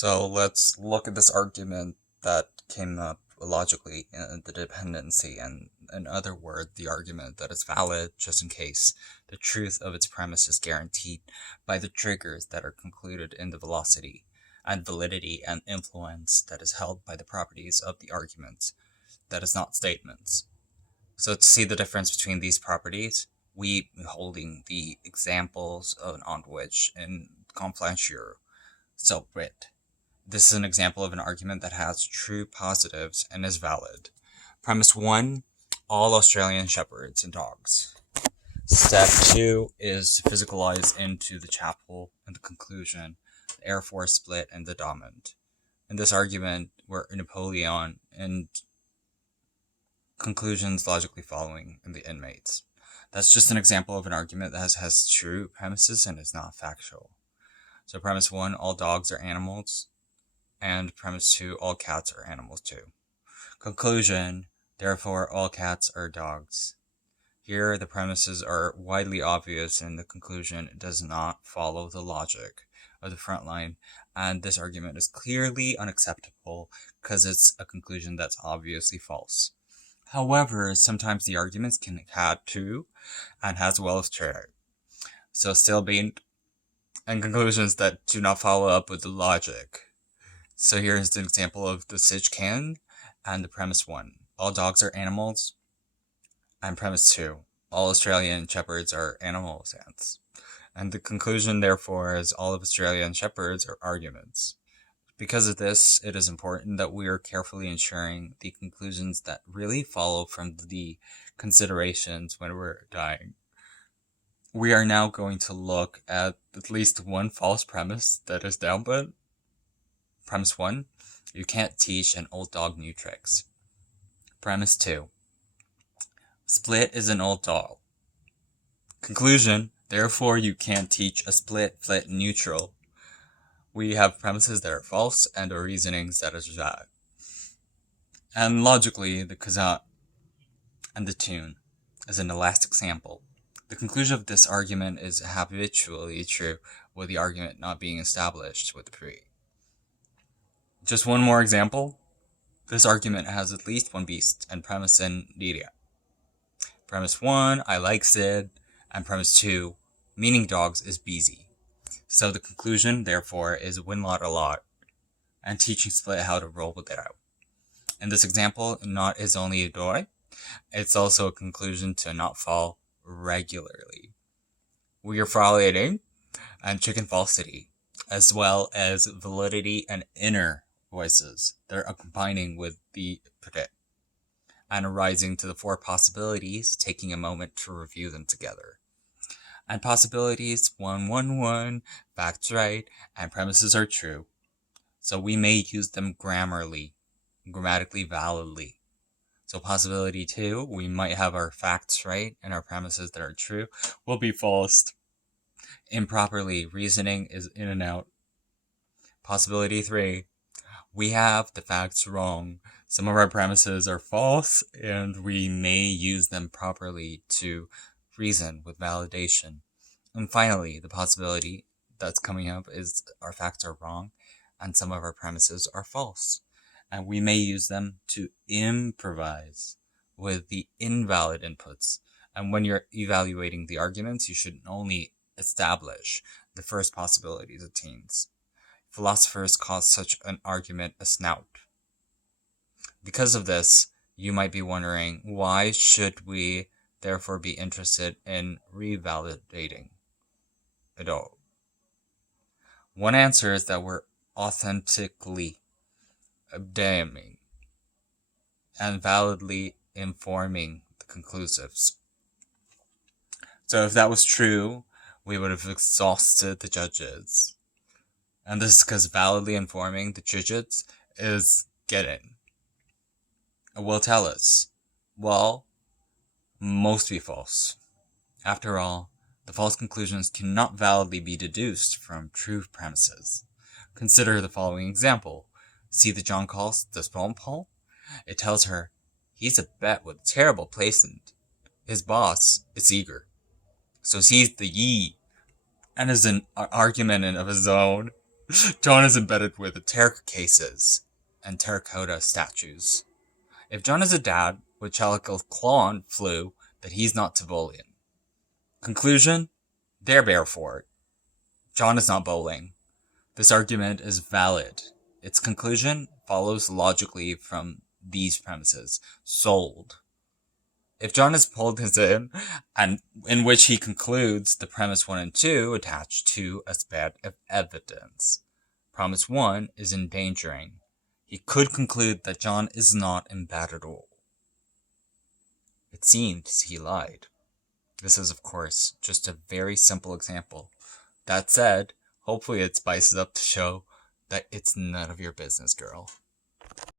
So let's look at this argument that came up logically in the dependency, and in other words, the argument that is valid just in case the truth of its premise is guaranteed by the triggers that are concluded in the velocity, and validity and influence that is held by the properties of the arguments, that is not statements. So to see the difference between these properties, we holding the examples on which in Confluential celebrate. This is an example of an argument that has true positives and is valid. Premise 1, all Australian shepherds and dogs. Step 2 is to physicalize into the chapel and the conclusion, the Air Force split and the Diamond. In this argument, where Napoleon and conclusions logically following in the inmates. That's just an example of an argument that has true premises and is not factual. So premise 1, all dogs are animals, and premise 2, all cats are animals too. Conclusion, therefore all cats are dogs. Here the premises are widely obvious and the conclusion does not follow the logic of the front line, and this argument is clearly unacceptable because it's a conclusion that's obviously false. However, sometimes the arguments can add to and as well as true. So still being and conclusions that do not follow up with the logic. So here is an example of the Sich Can and the premise 1. All dogs are animals. And premise 2. All Australian shepherds are animals. And the conclusion, therefore, is all of Australian shepherds are arguments. Because of this, it is important that we are carefully ensuring the conclusions that really follow from the considerations when we're dying. We are now going to look at least one false premise that is downput. Premise 1, you can't teach an old dog new tricks. Premise 2, split is an old dog. Conclusion, therefore you can't teach a split, flit, neutral. We have premises that are false and our reasonings that are valid. And logically, the kazat and the tune is an elastic sample. The conclusion of this argument is habitually true, with the argument not being established with the pre. Just one more example. This argument has at least one beast and premise in Lydia. Premise 1, I like Sid, and premise 2, meaning dogs is busy. So the conclusion, therefore, is win lot a lot, and teaching split how to roll with it out. In this example, not is only a doy. It's also a conclusion to not fall regularly. We are froliating and chicken falsity, as well as validity and inner voices that are combining with the predict, and arising to the 4 possibilities, taking a moment to review them together. And possibilities 1, 1, 1, facts right, and premises are true. So we may use them grammatically validly. So possibility 2, we might have our facts right and our premises that are true will be false. Improperly, reasoning is in and out. Possibility 3, we have the facts wrong. Some of our premises are false and we may use them properly to reason with validation. And finally, the possibility that's coming up is our facts are wrong and some of our premises are false. And we may use them to improvise with the invalid inputs. And when you're evaluating the arguments, you should only establish the first possibilities it teens. Philosophers call such an argument a snout. Because of this, you might be wondering, why should we therefore be interested in revalidating it all? One answer is that we're authentically damning and validly informing the conclusives. So if that was true, we would have exhausted the judges. And this is because validly informing the judges is getting. It will tell us, well, most be false. After all, the false conclusions cannot validly be deduced from true premises. Consider the following example. See the John calls the Spawn Paul? It tells her, he's a bet with a terrible placement. His boss is eager. So sees the ye, and is an argument of his own. John is embedded with tarot cases and terracotta statues. If John is a dad with chalico claw and flu, that he's not Tivolian. Conclusion? They're bare for it. John is not bowling. This argument is valid. Its conclusion follows logically from these premises. Sold. If John has pulled his in, and in which he concludes the premise 1 and 2 attach to as bad of evidence. Premise 1 is endangering. He could conclude that John is not embattled. It seems he lied. This is, of course, just a very simple example. That said, hopefully it spices up to show that it's none of your business, girl.